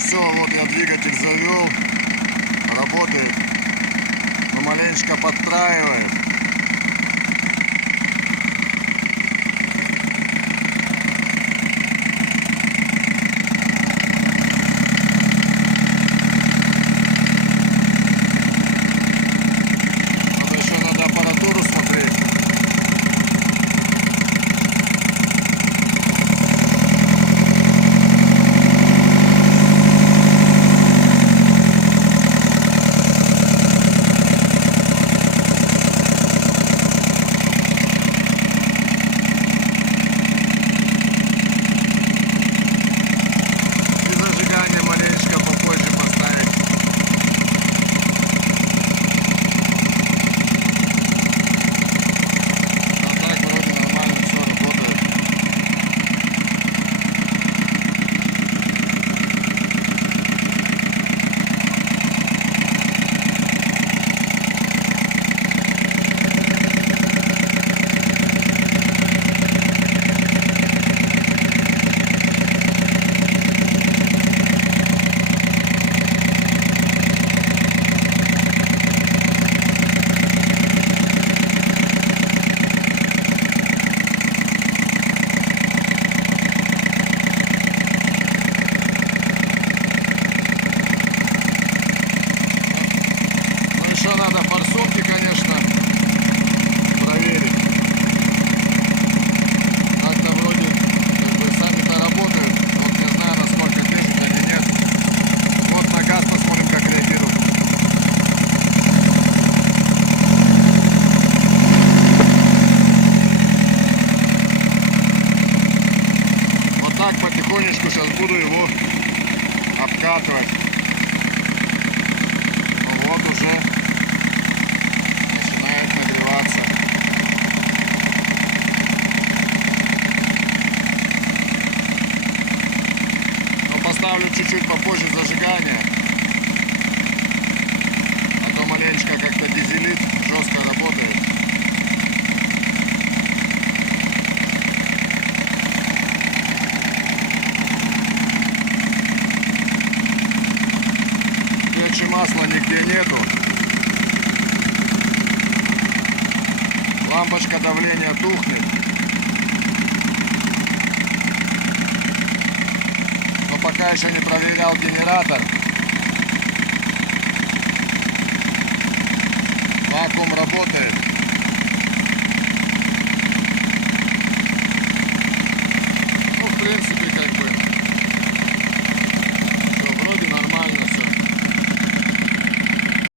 все, вот я двигатель завел, работает, но маленечко подтраивает. Еще надо форсунки, конечно, проверить. Так-то вроде как бы сами-то работают. Вот не знаю, насколько движут они, нет. Вот на газ посмотрим, как реагирует. Вот так потихонечку сейчас буду его обкатывать. Ну вот уже нагреваться. Но поставлю чуть-чуть попозже зажигание, а то маленечко как-то дизелит, жестко работает. Течи масла нигде нету. Лампочка давления тухнет. Но пока еще не проверял генератор. Вакуум работает. Ну, в принципе,